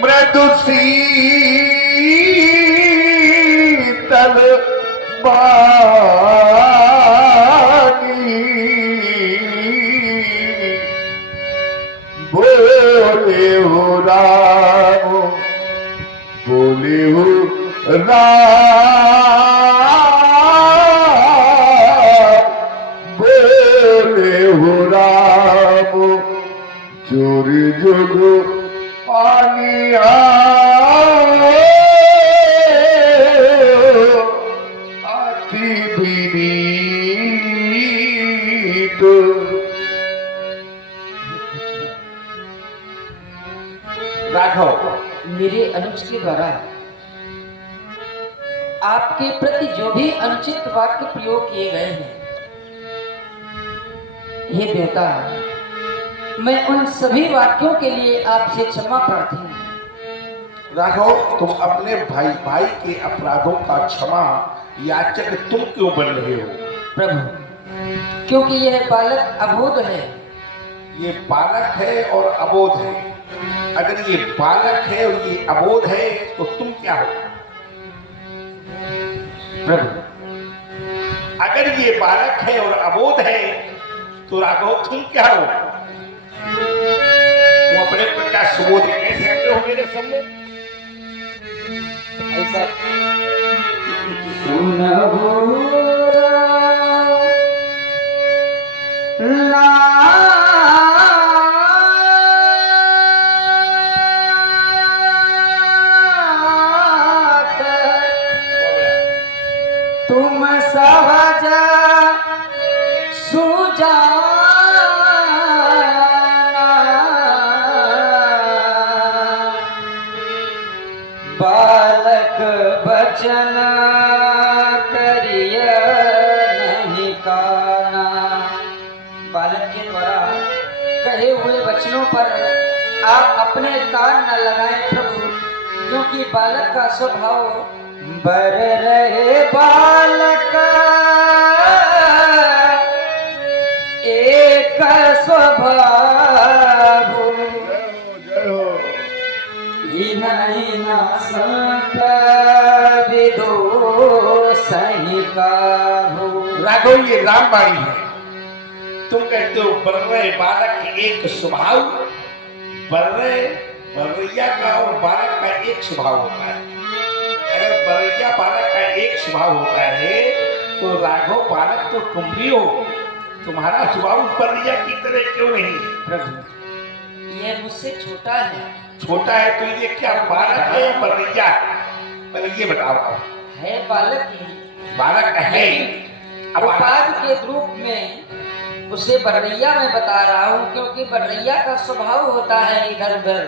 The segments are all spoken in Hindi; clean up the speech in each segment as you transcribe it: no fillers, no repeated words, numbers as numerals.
मृदु शीतल वाणी बोले हो राम, बोले हो राम, बोले हो राम। चोर जुग पानिया अति विनीत। राघव, मेरे अनुज के द्वारा आपके प्रति जो भी अनुचित वाक्य प्रयोग किए गए हैं, हे देवता, मैं उन सभी वाक्यों के लिए आपसे क्षमा प्रार्थी हूँ। राघव, तुम अपने भाई भाई के अपराधों का क्षमा याचक तुम क्यों बन रहे हो? प्रभु, क्योंकि यह बालक अबोध है। ये बालक है और अबोध है। अगर ये बालक है और ये अबोध है तो तुम क्या हो? प्रभु, अगर ये बालक है और अबोध है तो राघव तुम क्या हो? तुम अपने को क्या सुबोध कह सकते हो मेरे सामने? ऐसा सुनहो नाथ, तुम सहज सुजाना, बालक बचन करिय नहीं काना। बालक के द्वारा कहे हुए वचनों पर आप अपने कान न लगाएं प्रभु, क्योंकि बालक का स्वभाव बर रहे बालक एक स्वभाव, नहीं ना संत विदो सही काहू। राघव, ये रामबाणी है। तुम कहते हो बर्रे बालक के एक स्वभाव। बर्रे बर्रैया का और बालक का एक स्वभाव होता है। अगर बर्रैया बालक का एक स्वभाव होता है तो राघव बालक तो तुम भी हो। तुम्हारा स्वभाव बर्रैया की तरह क्यों नहीं? प्रभु, यह मुझसे छोटा है। छोटा है तो ये क्या बालक है या बर्रैया है? पहले ये बताओ। है बालक ही, बालक है। अब अपराध के रूप में उसे बर्रैया में बता रहा हूँ, क्योंकि बर्रैया का स्वभाव होता है इधर उधर।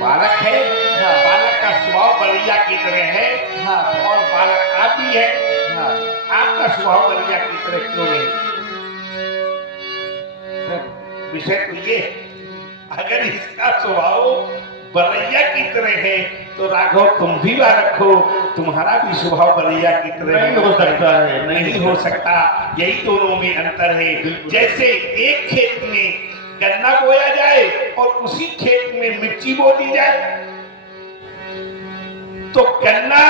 बालक है। हाँ। बालक का स्वभाव बर्रैया की तरह है। हाँ। और बालक आप भी है। हाँ। आपका स्वभाव बर्रैया की तरह क्यों नहीं? विषय तो ये, अगर इसका स्वभाव बर्रैया की तरह है तो राघव तुम भी बालक हो, तुम्हारा भी स्वभाव बर्रैया की तरह नहीं हो सकता है। नहीं हो सकता। यही दोनों में अंतर है। जैसे एक खेत में गन्ना बोया जाए और उसी खेत में मिर्ची बो दी जाए तो गन्ना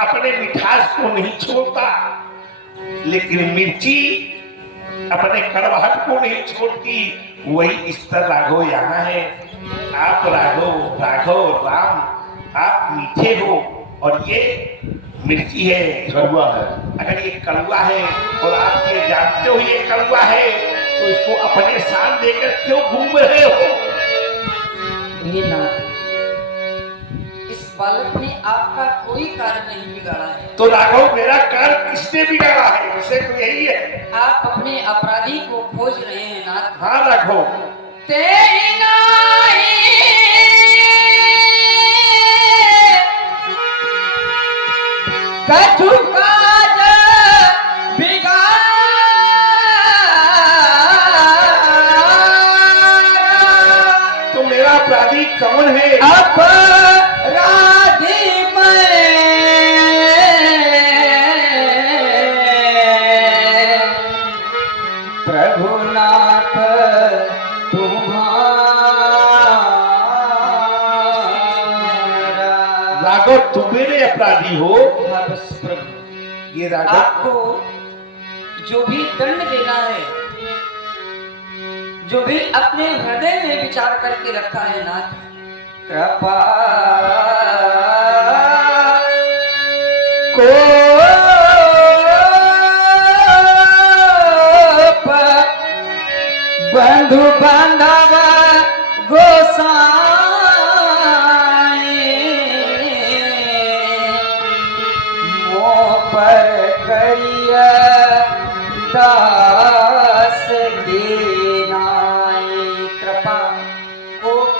अपने मिठास को नहीं छोड़ता, लेकिन मिर्ची अपने कड़वाहट को नहीं छोड़ती। वही स्तर राघव यहाँ है। आप राघव राम, आप मीठे हो और ये मिर्ची है, कड़वा है। अगर ये कड़वा है और आप ये जानते हो ये कड़वा है तो इसको अपने शान देकर क्यों घूम रहे हो? हे नाथ, इस बालक ने आपका कोई कार्य नहीं बिगाड़ा है। तो राघव, मेरा कार्य किसने बिगाड़ा है? विषय तो यही है। आप अपने अपराधी को खोज रहे हैं नाथ। हाँ राघव, तेरी नाई कछु काज बिगाड़ा। तो मेरा अपराधी कौन है? अपराधी मैं, प्रभुनाथ तुम्हारा अपराधी हो। हाँ बस प्रभु, ये राघव आपको जो भी दंड देना है, जो भी अपने हृदय में विचार करके रखा है नाथ, कृपा को बंधु बांधव गोसाई मोह पर करिया दास दीनाई। कृपा कोप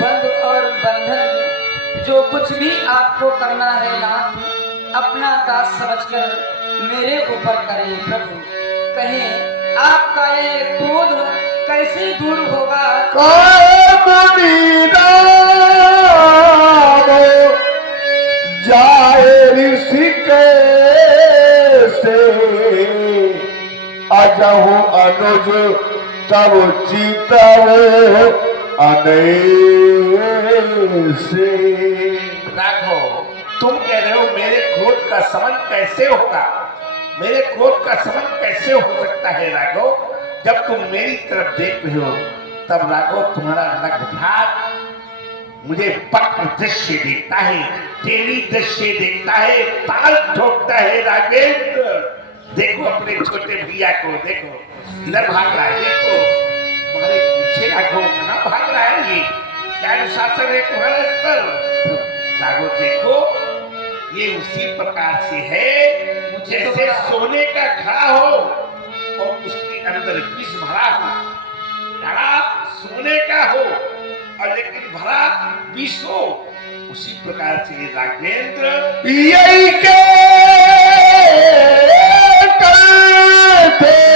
बंध और बंधन जो कुछ भी आपको करना है नाथ, अपना दास समझकर मेरे ऊपर करें प्रभु। कहें आपका ये क्रोध कैसे दूर होगा। जाए ऋषिके से अजहु अनुज तब चितवे से। राघव, तुम कह रहे हो मेरे क्रोध का समन कैसे होगा? मेरे क्रोध का समन कैसे हो सकता है राघव? जब तुम मेरी तरफ देख रहे हो तब राघव तुम्हारा नग्नभाग मुझे वक्र दृश्य देखता है, टेढ़ी दृश्य देखता है, ताल ठोकता है। राघवेंद्र देखो अपने छोटे भैया को, देखो इधर भाग रहा है, देखो तुम्हारे पीछे राघव कहाँ भाग रहा है। ये क्या अनुशासन है तुम्हारा इस पर? राघव देखो ये उसी प्रकार से है जैसे सोने का घड़ा हो और उसके अंदर विष भरा हो। घड़ा सोने का हो और लेकिन भरा विष हो, उसी प्रकार से राघवेंद्र यही के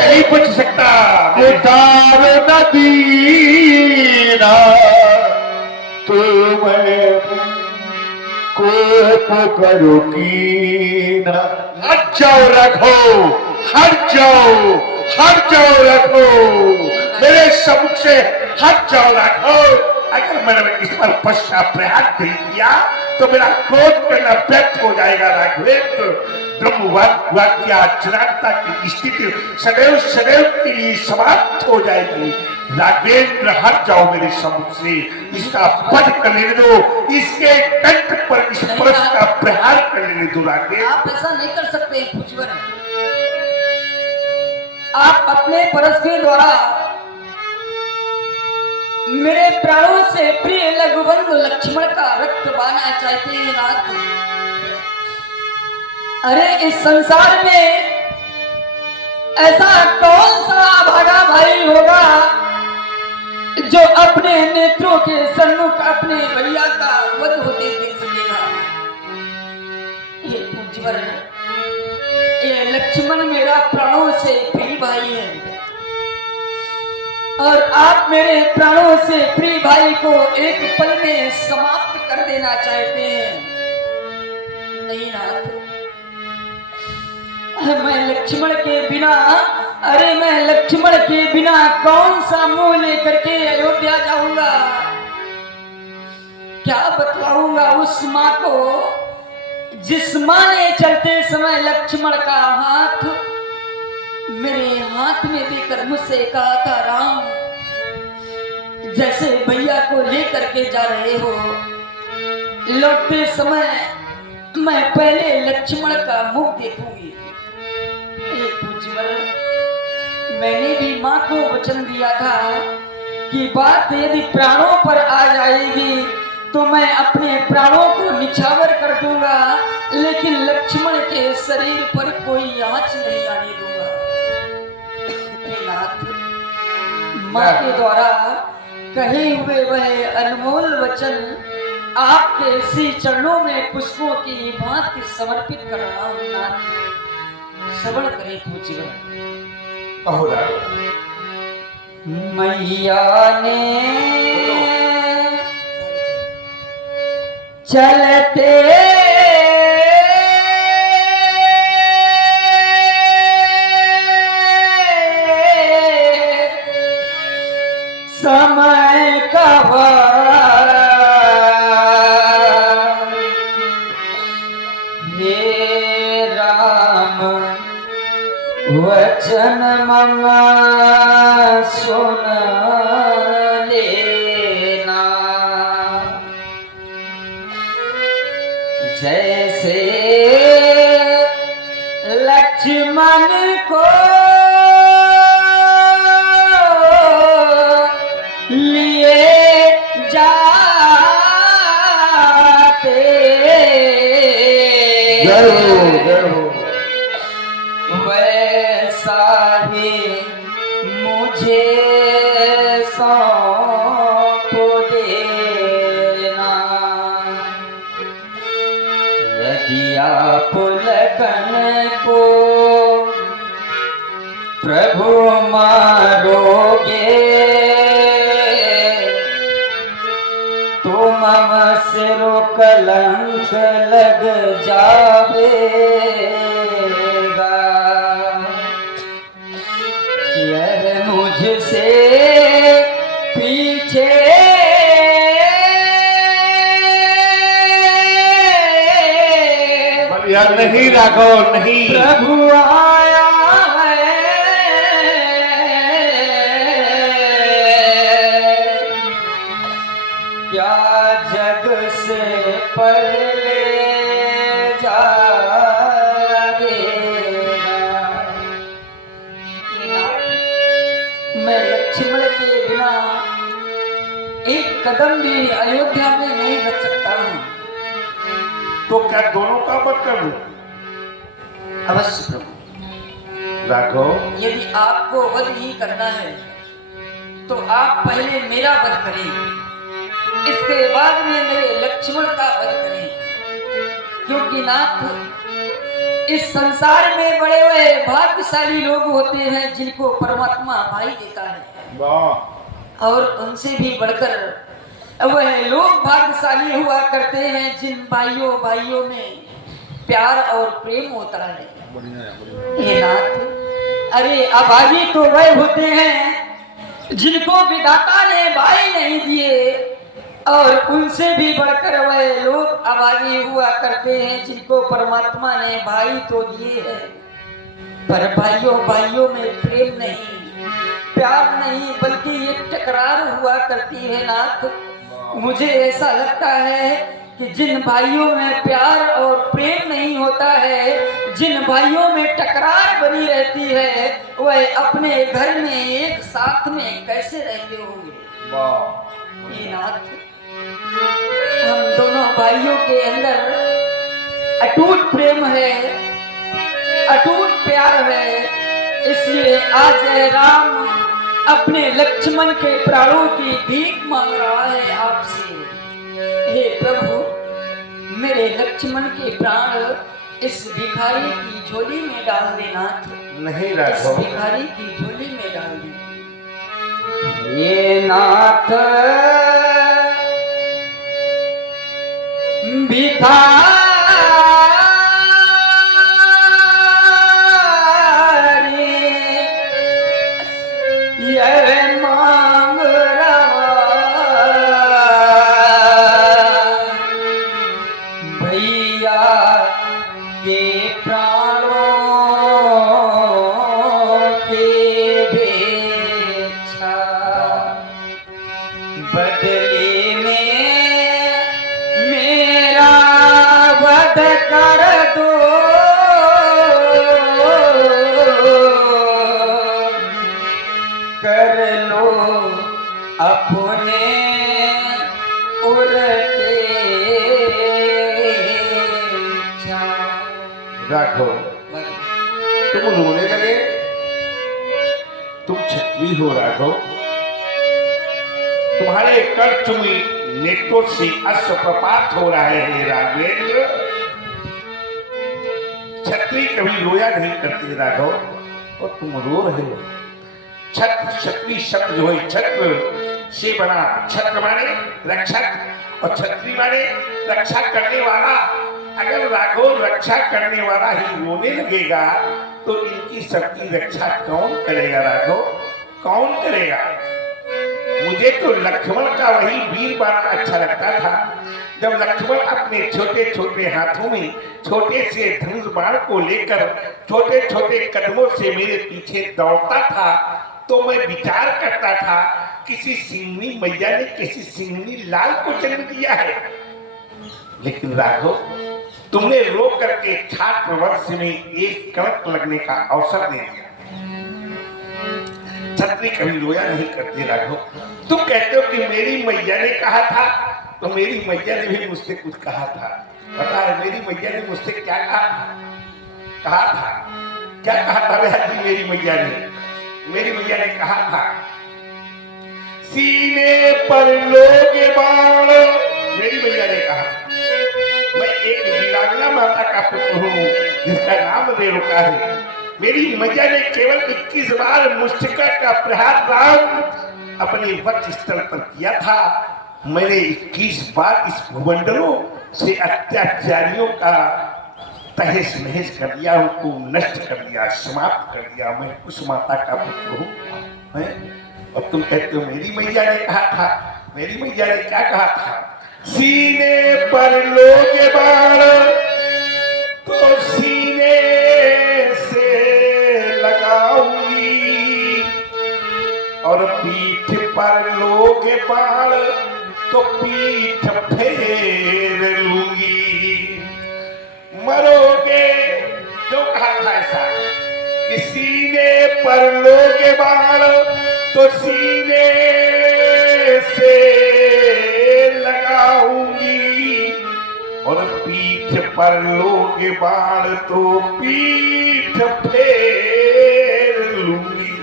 नहीं बच सकता। उतार नदीना तुम्हें कोप करोगी ना। हट जाओ रखो, हट जाओ, हट जाओ रखो, मेरे सम्मुख से हट जाओ रखो। अगर मैंने इस पर पश्चात प्रयास नहीं किया तो मेरा क्रोध करना व्यर्थ हो जाएगा। राघवेंद्र ब्रह्मवाक्याचरणता की स्थिति सदैव सदैव के लिए समाप्त हो जाएगी। राघवेंद्र हट जाओ मेरे सम्मुख से, इसका वध कर लेने दो, इसके कंठ पर इस परश का प्रहार कर लेने दो। राघवेंद्र आप ऐसा नहीं कर सकते भुजबल, आप अपने परश के द्वारा मेरे प्राणों से प्रिय लघुबंधु लक्ष्मण का रक्त बहाना चाहते हैं नाथ। अरे इस संसार में ऐसा कौन सा भागा भाई होगा जो अपने नेत्रों के सन्मुख अपने भैया का वध होते देख सकेगा। ये पूज्यवर, ये लक्ष्मण मेरा प्राणों से प्रिय भाई है और आप मेरे प्राणों से प्रिय भाई को एक पल में समाप्त कर देना चाहते हैं। नहीं नाथ, मैं लक्ष्मण के बिना, अरे मैं लक्ष्मण के बिना कौन सा मुंह लेकर के अयोध्या जाऊंगा? क्या बतलाऊंगा उस माँ को जिस माँ ने चलते समय लक्ष्मण का हाथ मेरे हाथ में देकर मुझसे कहा था, राम जैसे भैया को लेकर के जा रहे हो, लौटते समय मैं पहले लक्ष्मण का मुख देखूंगी। मैंने भी माँ को वचन दिया था कि बात यदि प्राणों पर आ जाएगी तो मैं अपने प्राणों को निछावर कर दूंगा, लेकिन लक्ष्मण के शरीर पर कोई आंच नहीं आने दूंगा। माँ के द्वारा कहे हुए वह अनमोल वचन आपके श्री चरणों में पुष्पों की भांति समर्पित कर रहा हूँ नाथ। श्रवण करे पूज्य। कहो मैया ने चलते समय का वचन मम सुन लेना, जैसे लक्ष्मण को लिए जाते, वैसा ही मुझे सौंप देना। यदि आप लखन को प्रभु मारोगे, तो मम सिर कलंक लग जावेगा। यह मुझसे पीछे यार नहीं राघव नहीं, प्रभु आया है, क्या जग से पहले जाएगा। मैं लक्ष्मण के बिना एक कदम भी अयोध्या में नहीं रख सकता हूँ। तो क्या दोनों का वध कर दूं? अवश्य प्रभु। राघव, यदि आपको वध नहीं करना है तो आप पहले मेरा वध करें, इसके बाद में मेरे लक्ष्मण का वध करें, क्योंकि नाथ इस संसार में बड़े हुए भाग्यशाली लोग होते हैं जिनको परमात्मा भाई देता है, और उनसे भी बढ़कर वह लोग भाग्यशाली हुआ करते हैं जिन भाइयों में प्यार और प्रेम होता है। हे नाथ, अरे अभागी तो वह होते हैं जिनको विधाता ने भाई नहीं दिए, और उनसे भी बढ़कर वह लोग अभागी हुआ करते हैं जिनको परमात्मा ने भाई तो दिए हैं, पर भाइयों में प्रेम नहीं, प्यार नहीं, बल्कि ये टकरार हुआ करती है। नाथ, मुझे ऐसा लगता है कि जिन भाइयों में प्यार और प्रेम नहीं होता है, जिन भाइयों में टकरार बनी रहती है, वह अपने घर में एक साथ में कैसे रहते होंगे। नाथ, हम दोनों भाइयों के अंदर अटूट प्रेम है, अटूट प्यार है, इसलिए आज राम अपने लक्ष्मण के प्राणों की भीख मांग रहा है आपसे। हे प्रभु, मेरे लक्ष्मण के प्राण इस भिखारी की झोली में डाल देना। नहीं इस राघव, भिखारी की झोली में डाल दे। ये नाथ भिखारी यह मांग भैया के प्राणों के भेक्षा, बदले में मेरा वध कर दो। कर लो अपने उड़ते राघव, तुम रोने लगे? तुम क्षत्रिय हो राघव, तुम्हारे कर्तव्य नेत्रों से अश्रुपात हो रहा है। हे राघवेंद्र, क्षत्रिय कभी रोया नहीं करते राघव, और तुम रो रहे हो। छत्र, क्षत्रिय शब्द जो है छत्र से बना। छत्र माने रक्षक, और क्षत्रिय माने रक्षा करने वाला। अगर राघव रक्षा करने वाला ही रोने लगेगा तो इनकी सबकी रक्षा कौन करेगा राघव, कौन करेगा? मुझे तो लक्ष्मण का वही वीर बाण अच्छा लगता था। जब लक्ष्मण अपने छोटे छोटे हाथों में छोटे से धनुष बाण को लेकर छोटे छोटे कदमों से मेरे पीछे दौड़ता था, तो मैं विचार करता था किसी सिंहनी मैया ने किसी सिंहनी लाल को जन्म दिया है। लेकिन राघव, तुमने रो करके छात्र वर्ष में एक कणक लगने का अवसर दे दिया। छत्री कभी रोया नहीं करते राघव। तुम कहते हो कि मेरी मैया ने कहा था, तो मेरी मैया ने भी मुझसे कुछ कहा था। पता है मेरी मैया ने मुझसे क्या कहा था? क्या कहा था जी मेरी मैया ने? मेरी मैया ने कहा था, सीने पर लोगे बाण। मेरी मैया ने कहा, मैं एक वीरांगना माता का पुत्र हूँ जिसका नाम रेणुका है। मेरी मैया ने केवल 21 बार मुष्टिका का प्रहार राम अपने वक्ष स्थल पर किया था। मैंने 21 बार इस भूमंडलों से अत्याचारियों का तहस नहस कर दिया, उनको नष्ट कर दिया, समाप्त कर दिया। मैं उस माता का पुत्र हूँ। और तुम कहते हो मेरी मैया ने कहा था। मेरी मैया ने क्या कहा था? सीने पर लोगे बाण तो सीने से लगाऊंगी, और पीठ पर लोगे बाण तो पीठ फेर लूंगी। मरोगे, जो कहा था ऐसा कि सीने पर लोगे बाण तो सीने से लगाऊंगी, और पीठ पर लोगे बाण तो पीठ फेर लूंगी।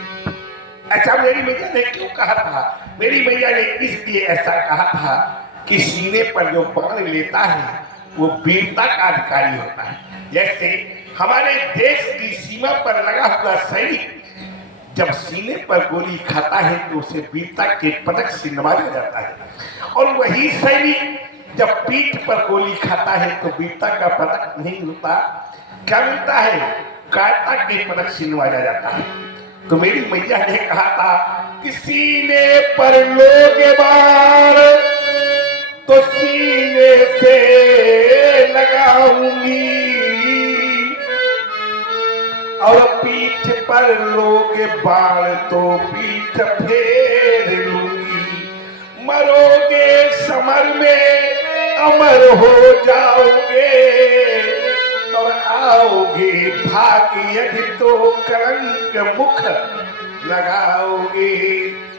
ऐसा मेरी मैया ने क्यों कहा था? मेरी मैया ने इसलिए ऐसा कहा था कि सीने पर जो बाण लेता है वो वीरता का अधिकारी होता है। जैसे हमारे देश की सीमा पर लगा हुआ सैनिक जब सीने पर गोली खाता है तो उसे वीरता के पदक से नवाजा जाता है, और वही सैनिक जब पीठ पर गोली खाता है तो वीरता का पदक नहीं मिलता। क्या मिलता है? कायरता के पदक से नवाजा जाता है। तो मेरी मैया ने कहा था कि सीने पर लोगे बाण तो सीने से लगाऊंगी, और पीठ पर लोगे बाण तो पीठ फेर लूंगी। मरोगे समर में अमर हो जाओगे, और आओगे भाग्य यदि तो कलंक मुख लगाओगे।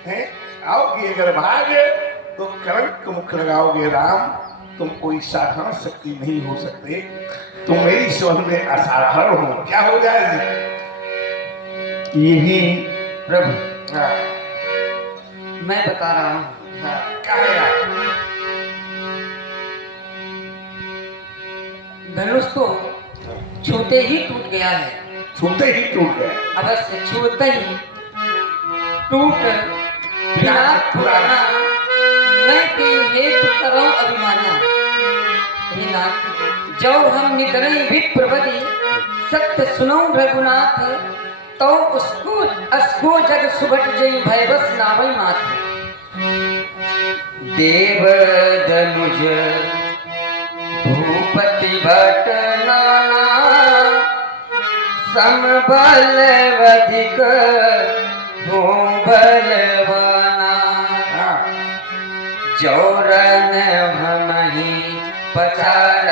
हैं? आओगे अगर भाग्य तो कलंक मुख लगाओगे। राम, तुम कोई साधारण शक्ति नहीं हो सकते, तुम मेरी समझ में असाधारण हो। क्या हो जाए? यही प्रभु मैं बता रहा हूँ। क्या है यार? धनुष तो छूते ही टूट गया है। छूते ही टूट गया। अवश्य छूते ही टूट विराट पुराना, मैं के हेतु करो अभिमाना। हे नाथ, जो हम नितरई विप्रवदी सत्य सुनो रघुनाथ, तो उसको अस्को जग सुभट जई भयवस नावई माथ। देव धनुज भूपति भट नाना, समबल अधिक हो बलवाना। जौरन हमहि पछाड़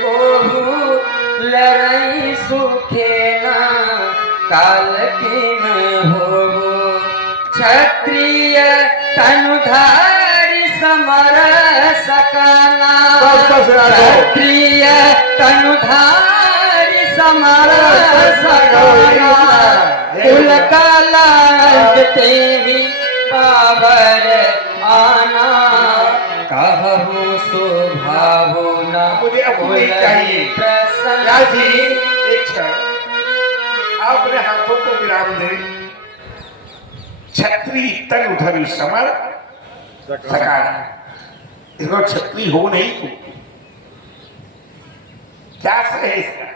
गोहु, लड़ई सुखे ना काल किम होगो। क्षत्रिय तनुधारी समर सकाना, क्षत्रिय तनुधारी समर सकाना। कुल कालांत तेहि पावर आना, कहु सुभावो न मुझे अपनी चाहिए। राजी, एक क्षण आपने हाथों को विराम दे। छत्री तन उधर समर सकाना। इसको छत्री हो नहीं तू, क्या सही है इसका?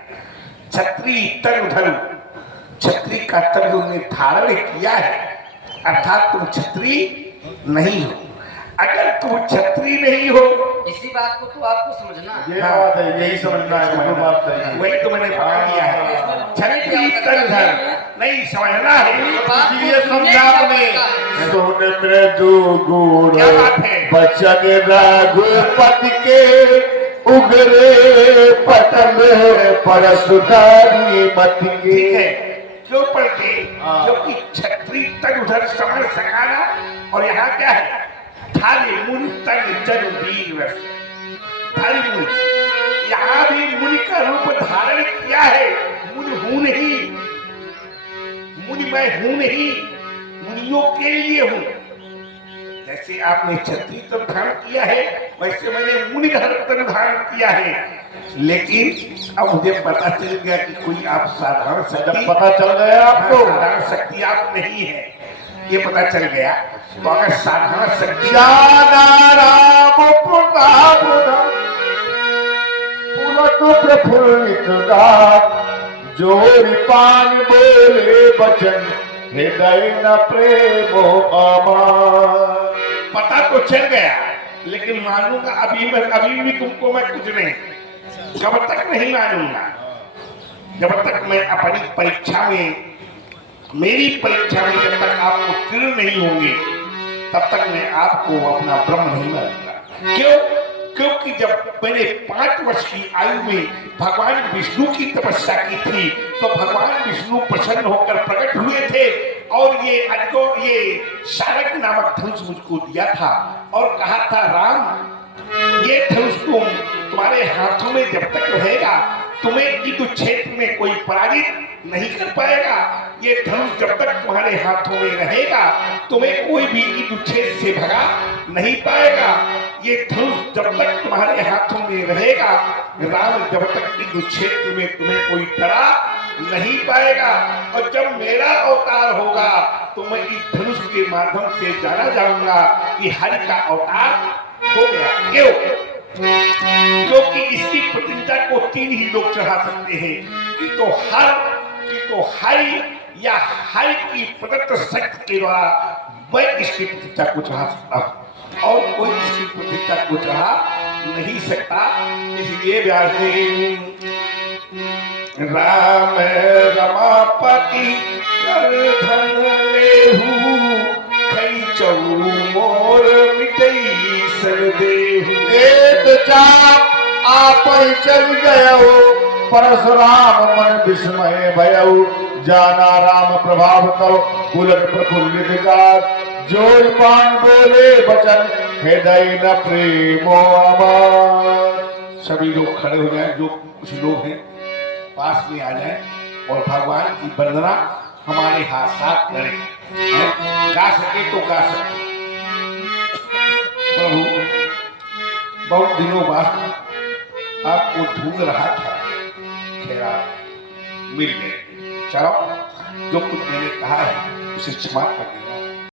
छत्री तन उधर, छत्री का तन तुमने धारण किया है, अर्थात तुम छत्री नहीं हो। अगर तू क्षत्रिय नहीं हो, इसी बात को तो आपको समझना है। ये बात है, यही समझना है, बिल्कुल बात सही है। वही तो मैंने पकड़ लिया है। क्षत्रिय तन नहीं समझना है। इसलिए समझा आपने सुन मृदु गुण क्या बात है? बचन रघुपति के उगरे पटल परसुधारी मत ठीक के। है, क्यों पढ़ते? हाँ। क्योंकि क्षत्रिय तन उधर समझ सकाना, और यहाँ क्या है? थाली मुनि तन जन वीर रस। थाली मुनि, यहाँ भी मुनि का रूप धारण किया है। मुनि हूं नहीं, मुनि मैं हूं नहीं, मुनियों के लिए हूं। जैसे आपने क्षत्रिय तन धारण किया है, वैसे मैंने मुनि तन धारण किया है। लेकिन अब मुझे पता चल गया कि कोई आप साधारण जब शक्ति, पता चल गया आपको, साधारण शक्ति आप नहीं है, ये पता चल गया। तो अगर साधारण शक्ति जाना राम प्रताप पुलक प्रफुल्लित गात, जोरी पान बोले बचन हृदय न प्रेमो अमार। पता तो चल गया, लेकिन मानूंगा अभी भी तुमको मैं कुछ नहीं। जब तक नहीं मानूंगा, जब तक मैं अपनी परीक्षा में, मेरी परीक्षा में जब तक आप उत्तीर्ण नहीं होंगे, तब तक मैं आपको अपना ब्रह्म नहीं मानूंगा। क्यों? क्योंकि जब मैंने 5 वर्ष की आयु में भगवान विष्णु की तपस्या की थी, तो भगवान विष्णु प्रसन्न होकर प्रकट हुए थे और ये शारक नामक धनुष मुझको दिया था और कहा था, राम ये धनुष तुम्हारे हाथों में जब तक रहेगा, तुम्हें युद्ध क्षेत्र में कोई पराजित नहीं कर पाएगा। ये धनुष जब तक तुम्हारे हाथों में रहेगा, तुम्हें कोई भी युद्ध क्षेत्र से भगा नहीं पाएगा। ये धनुष जब तक तुम्हारे हाथों में रहेगा, राम जब तक युद्ध क्षेत्र में तुम्हें कोई डरा नहीं पाएगा। और जब मेरा अवतार होगा, तो मैं इस धनुष के माध्यम से जाना जाऊंगा कि हरि का अवतार हो गया। क्यों? क्योंकि इसकी प्रतिज्ञा को 3 ही लोग चढ़ा सकते हैं, कि तो हरि या हरि की प्रदत्त शक्ति के द्वारा मैं इसकी प्रतिज्ञा को चढ़ा सकता हूं, और कोई इसकी प्रतिज्ञा को चढ़ा नहीं सकता। इसलिए व्यास जी राम रमापति कर धन लेहु, खई चौ मोर मिटई सर देहु। एक चाप आप ही चल गयो, परशुराम मन विस्मय भयउ, जाना राम प्रभाव तव पुलक प्रफुल्लित गात, जोर पान बोले बचन हृदय न प्रेमो अमार। सभी लोग खड़े हो जाएं, जो कुछ लोग हैं पास में आ जाएं और भगवान की वंदना हमारे हाथ साथ करें। गा सके तो गा सके। प्रभु बहुत दिनों बाद आपको ढूंढ रहा था, खैर आप मिल गए। चलो, जो कुछ मैंने कहा है उसे क्षमा कर देना।